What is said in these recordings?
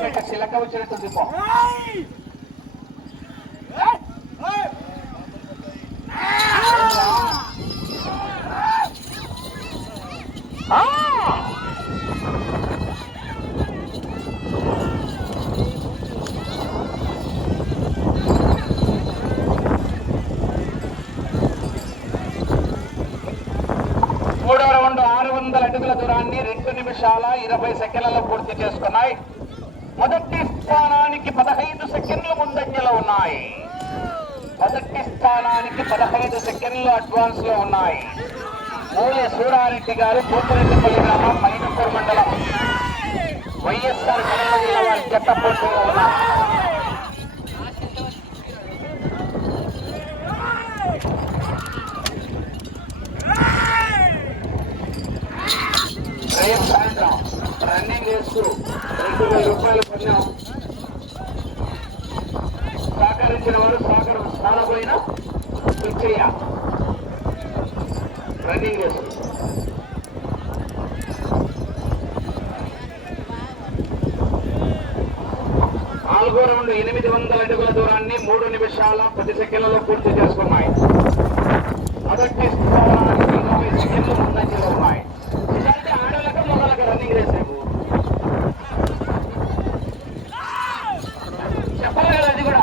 శిలక వచ్చినట్టు మూడవ రౌండ్ ఆరు వందల అడుగుల దూరాన్ని రెండు నిమిషాల ఇరవై సెకండ్లలో పూర్తి చేసుకుంటారు ఉన్నాయి. మొదటి స్థానానికి పదహైదు సెకండ్లు అడ్వాన్స్లో ఉన్నాయి. మూల సూరారెడ్డి గారు పూతరెడ్డిపల్లి గ్రామం మైనపూర్ మండలం. వైఎస్ఆర్ కడప జిల్లా వారి పోటీలో ఉన్నారు. రేపు సాయంత్రం రన్నింగ్ చేస్తూ రెండు వేల రూపాయలు పొందాం సహకరించిన వారు సాగరం సాలపోయినా ఇచ్చేయ రన్నింగ్ రేసు నాలుగో రౌండ్ ఎనిమిది వందల అడుగుల దూరాన్ని మూడు నిమిషాల పది సెకండ్లలో పూర్తి చేసుకున్నాయి. మొదటి స్థానానికి ఇరవై సెకండ్లు ముందంజలో ఉన్నాయి ఇలాంటి ఆడలకు మొదలకు రన్నింగ్ రేసేపు చెప్పాలి కదా అది కూడా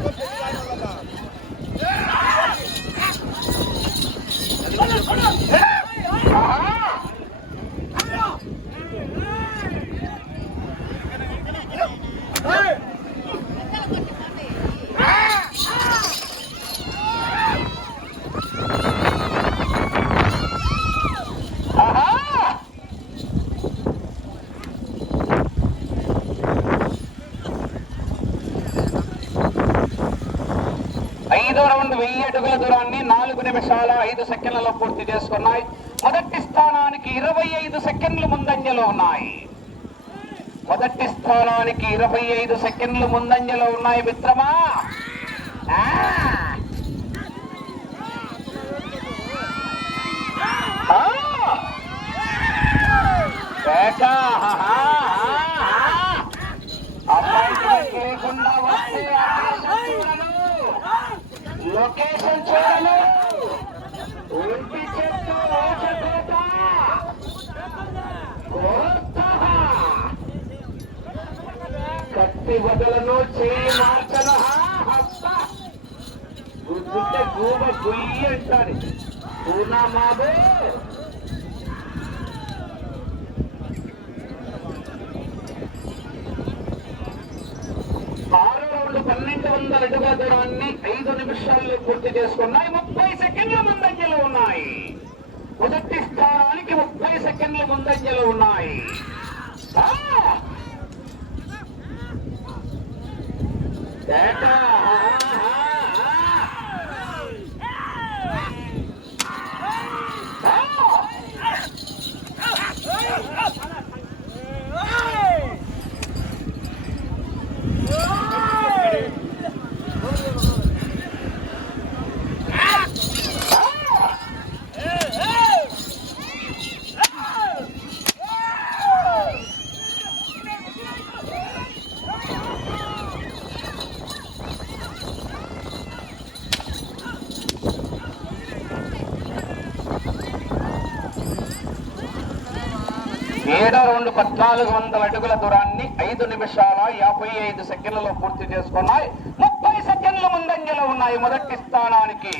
ఆహా! ఆహా! ఐదో రౌండ్ వెయ్యి అడుగుల దూరాన్ని నాలుగు నిమిషాల ఐదు సెకండ్లలో పూర్తి చేసుకున్నాయి. మొదటి స్థానానికి ఇరవై ఐదు సెకండ్లు ముందంజలో ఉన్నాయి. మొదటి స్థానానికి ఇరవై ఐదు సెకండ్లు ముందంజలో ఉన్నాయి మిత్రమా? లేకుండా వస్తే లొకేషన్ చూడాలి ఒంటి చెట్టు ఓచకోట కత్తి వదలను చేయి మార్చను హస్త గుద్దుతే గూబ గుయ్యి అంటాడు పూనా మాబే ఆరు రౌండ్ పన్నెండు వందల అడుగుల దూరాన్ని ఐదు నిమిషాల్లో పూర్తి చేసుకున్నాయి. ముప్పై సెకండ్ల ముందంజలు ఉన్నాయి. మొదటి స్థానానికి ముప్పై సెకండ్ల ముందంజలు ఉన్నాయి. పద్నాలుగు వందల అడుగుల దూరాన్ని ఐదు నిమిషాల యాభై ఐదు సెకండ్లలో పూర్తి చేసుకున్నాయి. ముప్పై సెకండ్ల ముందంజలో ఉన్నాయి మొదటి స్థానానికి.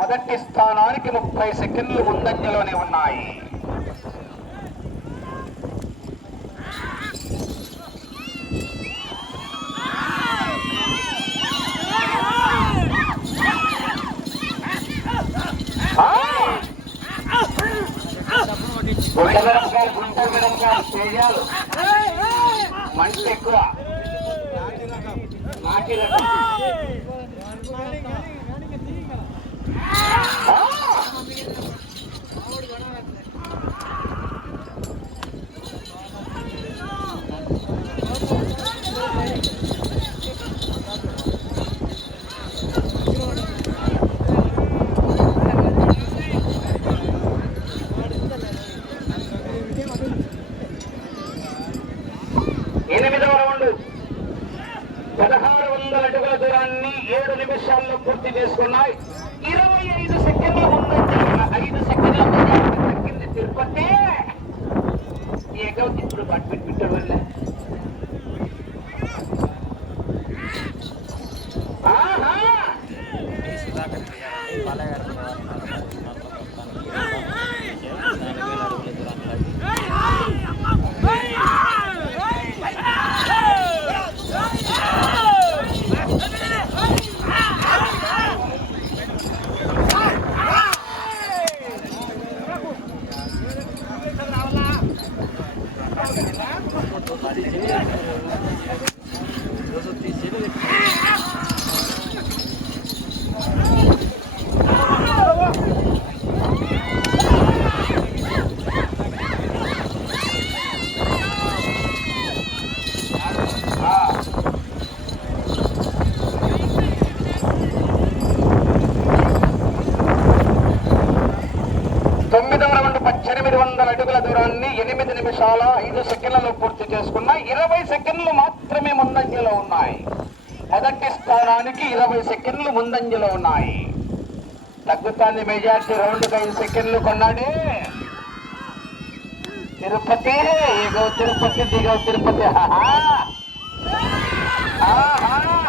మొదటి స్థానానికి ముప్పై సెకండ్లు ముందంజలోనే ఉన్నాయి. గుంట మిరపకాయలు గుంట మిరపకాయలు చేయాలి మంట ఎక్కువ నాటి రకం. ఆ! ఎనిమిదవ రౌండ్ పదహారు వందల అడుగుల దూరాన్ని ఏడు నిమిషాల్లో పూర్తి చేసుకున్నాయి ఇరవై ఐదు సెకండ్ల ముందు ఐదు సెకండ్ల ముందు తగ్గింది తిరుపతి ఏకవ ఇప్పుడు పాటు పెట్టాడు వల్ల ఆహా సుధాకర్ బాలయ్య గారు తొమ్మిదవ రౌండ్ పద్దెనిమిది వందల అడుగుల దూరాన్ని ఎనిమిది నిమిషాల ఐదు సెకండ్లలో పూర్తి చేసుకున్న ఇరవై సెకండ్లు మాత్రమే ముందంజలో ఉన్నాయి మొదటి స్థానానికి ఇరవై సెకండ్లు ముందంజలో ఉన్నాయి తగ్గుతాన్ని మెజార్టీ రౌండ్కి ఐదు సెకండ్లు కొన్నాడే తిరుపతి ఏగో తిరుపతి దిగో తిరుపతి హాహా. ఆహా.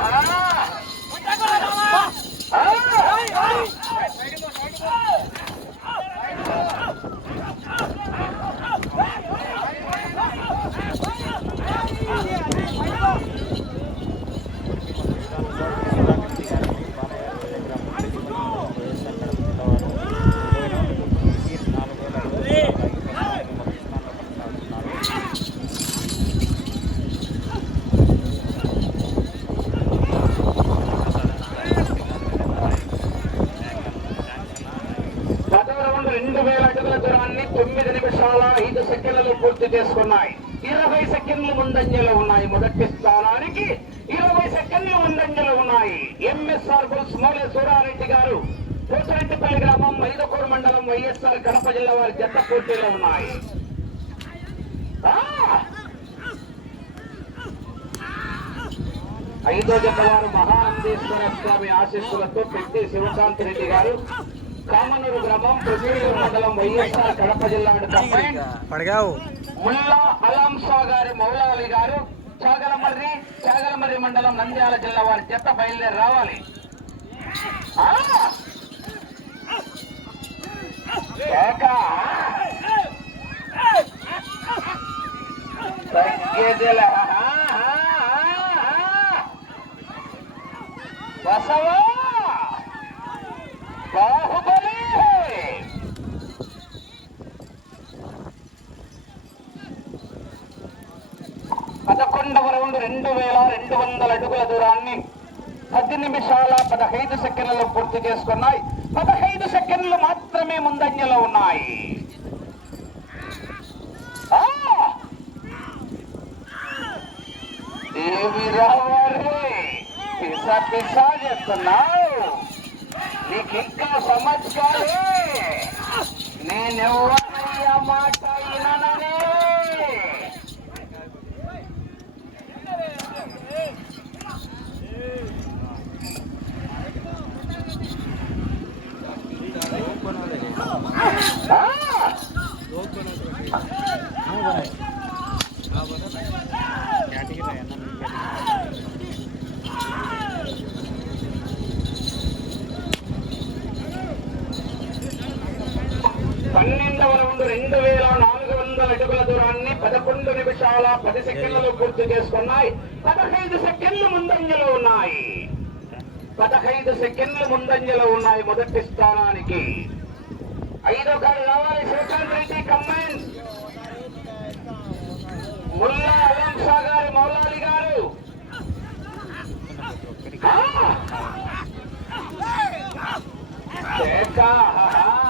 రెండు వేల అడుగుల దూరాన్ని తొమ్మిది నిమిషాల ఐదు సెకండ్లలో పూర్తి చేసుకున్నాయి. ఇరవై సెకండ్లు ముందంజలో ఉన్నాయి మొదటి స్థానానికి. ఇరవై సెకండ్లు ముందంజలో ఉన్నాయి. ఎంఎస్ఆర్ బుల్స్ మౌలే సూరారెడ్డి గారు. పోతిరెడ్డిపల్లి గ్రామం మైదకూరు మండలం వైఎస్ఆర్ కడప జిల్లా వారి జత పోటీలో ఉన్నాయి. ఐదో జత వారు మహానందేశ్వర స్వామి ఆశీస్సులతో పెట్టి శివశాంతి రెడ్డి గారు కామనూరు గ్రామం ప్రొసీడూరు మండలం వైఎస్ఆర్ కడప జిల్లా పడగావు. ముల్లా అలాం షా గారి మౌలాలి గారు. చాగలమర్రి చాగలమర్రి మండలం నంద్యాల జిల్లా వారి జత బయలుదేరి రావాలి. బసవా! బాహుబలి పదకొండవ రౌండ్ రెండు వేల రెండు వందల అడుగుల దూరాన్ని పది నిమిషాల పదహైదు సెకండ్లలో పూర్తి చేసుకున్నాయి. పదహైదు సెకండ్లు మాత్రమే ముందంజలో ఉన్నాయి. ఏమి రావాలి? చేస్తున్నావు. నీకు ఇంకా సమస్య నేనెవ్వరయ్యా మాట వినననే ఆ! పన్నెండవ రౌండ్ రెండు వేల నాలుగు వందల అడుగుల దూరాన్ని పదకొండు నిమిషాల పది సెకండ్లు పూర్తి చేసుకున్నాయి. పదహైదు సెకండ్లు ముందంజలో ఉన్నాయి. పదహైదు సెకండ్లు ముందంజలో ఉన్నాయి మొదటి స్థానానికి. ఐదో కాడు రావాలి. శ్రీకాంత్ రెడ్డి కమ్మైన్ ముల్లా అలం షా గారి మౌలాలి గారు. ఆ!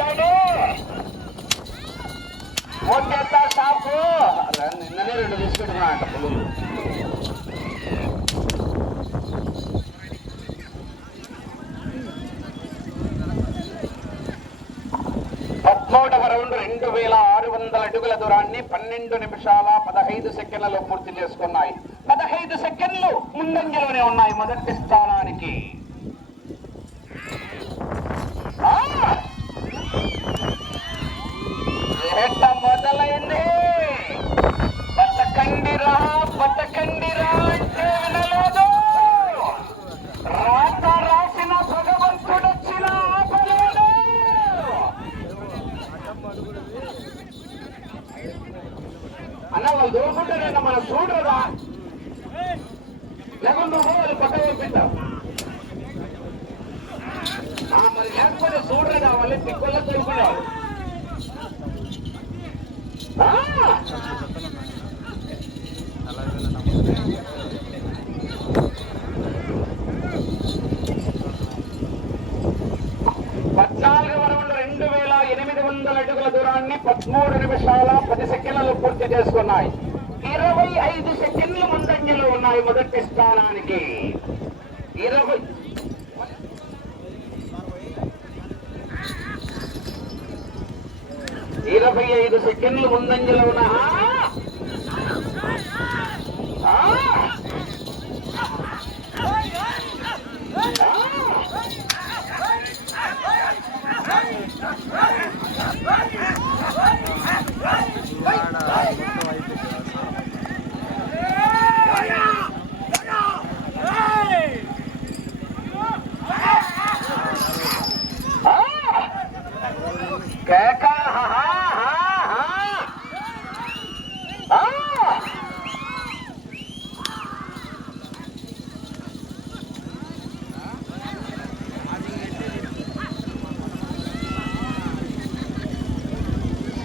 సిద్ధాడు ఫోన్ చేస్తా షాపు నిన్ననే రెండు తీసుకుంటున్నా అంట పులులు. పద్మూడవ రౌండ్ రెండు వేల ఆరు వందల అడుగుల దూరాన్ని పన్నెండు నిమిషాల పదహైదు సెకండ్లలో పూర్తి చేసుకున్నాయి. పదహైదు సెకండ్లు ముందంజలోనే ఉన్నాయి మొదటి స్థానానికి ఆ! వేట మొదలైంది బతకండిరా బతకండిరా అంటే వినలేదు రాత రాసిన భగవంతుడొచ్చిన ఆపలేడు అన్న వాళ్ళు ఎవరైనా మనం చూడరా లేకుండా నువ్వు వాళ్ళు పక్క పంపిస్తావు మరి లేకపోతే చూడరా వాళ్ళు తిక్కుల్లో దొరుకున్నారు పద్నాలుగు రౌండ్ రెండు వేల ఎనిమిది వందల అడుగుల దూరాన్ని పదమూడు నిమిషాల పది సెకండ్లలో పూర్తి చేసుకున్నాయి. ఇరవై ఐదు సెకండ్లు ముందంజలో ఉన్నాయి మొదటి స్థానానికి. ఇరవై ఇరవై ఐదు సెకండ్లు ముందంజలో ఉన్నా Ah!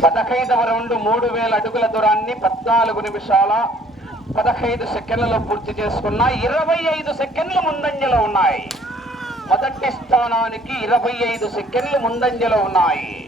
పదహైదవ రౌండ్ మూడు వేల అడుగుల దూరాన్ని పద్నాలుగు నిమిషాల పదహైదు సెకండ్లలో పూర్తి చేసుకున్న ఇరవై ఐదు సెకండ్లు ముందంజలో ఉన్నాయి. మొదటి స్థానానికి ఇరవై ఐదు సెకండ్లు ముందంజలో ఉన్నాయి.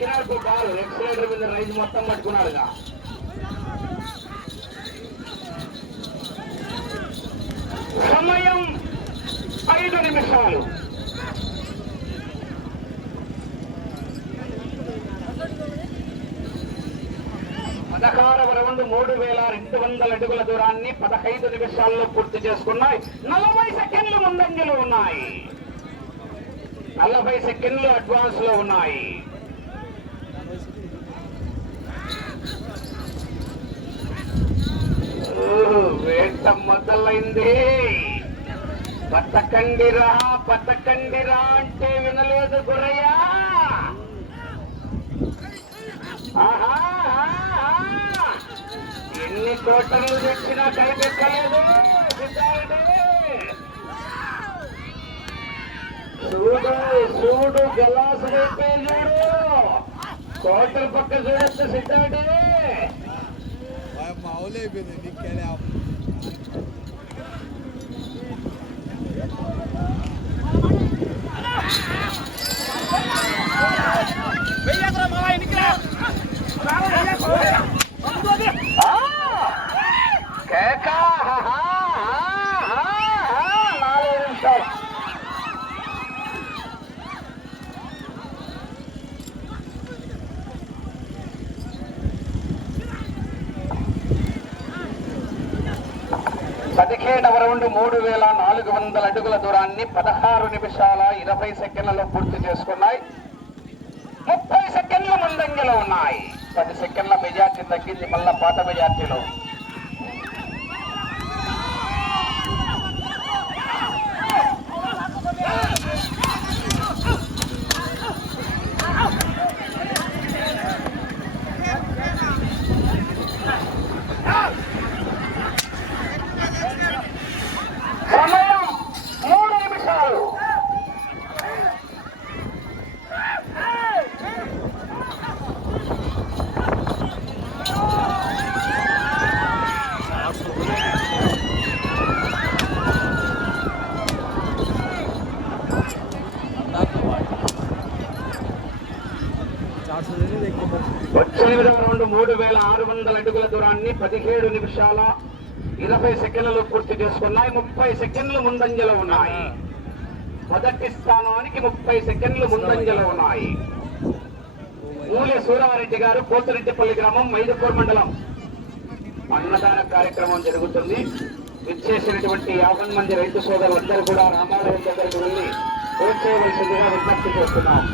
ఎక్కినాడు బాల్ ఎక్సలేటర్ మీద రైజ్ మొత్తం పట్టుకున్నాడుగా. సమయం ఐదు నిమిషాలు. పదహారవ రౌండ్ మూడు వేల రెండు వందల అడుగుల దూరాన్ని పదహైదు నిమిషాల్లో పూర్తి చేసుకున్నాయి. నలభై సెకండ్లు ముందంజలో ఉన్నాయి. నలభై సెకండ్లు అడ్వాన్స్లో ఉన్నాయి. వేట మొదలైంది. పతకండిరా పతకండిరా అంటే వినలేదు గురయ్యా. ఆహా, ఎన్ని కోటలు తెచ్చినా కనిపెట్టలేదు చూడు చూడు గలాసు చూడు. కోటల పక్క చూడొచ్చు Olha beni Nikel abi. Veya kara malay nikra. Bravo veya kara. పదిహేడవ రౌండ్ మూడు వేల నాలుగు వందల అడుగుల దూరాన్ని పదహారు నిమిషాల ఇరవై సెకండ్లలో పూర్తి చేసుకున్నాయి. ముప్పై సెకండ్ల ముందంజలో ఉన్నాయి. పది సెకండ్ల మెజార్టీ తగ్గింది మళ్ళా పాత మెజార్టీలో సమయం మూడు నిమిషాలు వచ్చే విధంగా రెండు మూడు వేల ఆరు వందల అడుగుల దూరాన్ని పదిహేడు నిమిషాల ఇరవై సెకండ్లు పూర్తి చేసుకున్నాయి. ముప్పై సెకండ్లు ముందంజలో ఉన్నాయి. మొదటి స్థానానికి ముప్పై సెకండ్లు ముందంజలో ఉన్నాయి. మూలె సూరారెడ్డి గారు కోతరెడ్డిపల్లి గ్రామం మైదుపూర్ మండలం. అన్నదాన కార్యక్రమం జరుగుతుంది. విచ్చేసినటువంటి యాభై మంది రైతు సోదరులందరూ కూడా రామారావు దగ్గరకు వెళ్ళి కోర్చేయవలసిందిగా విజ్ఞప్తి చేస్తున్నాం.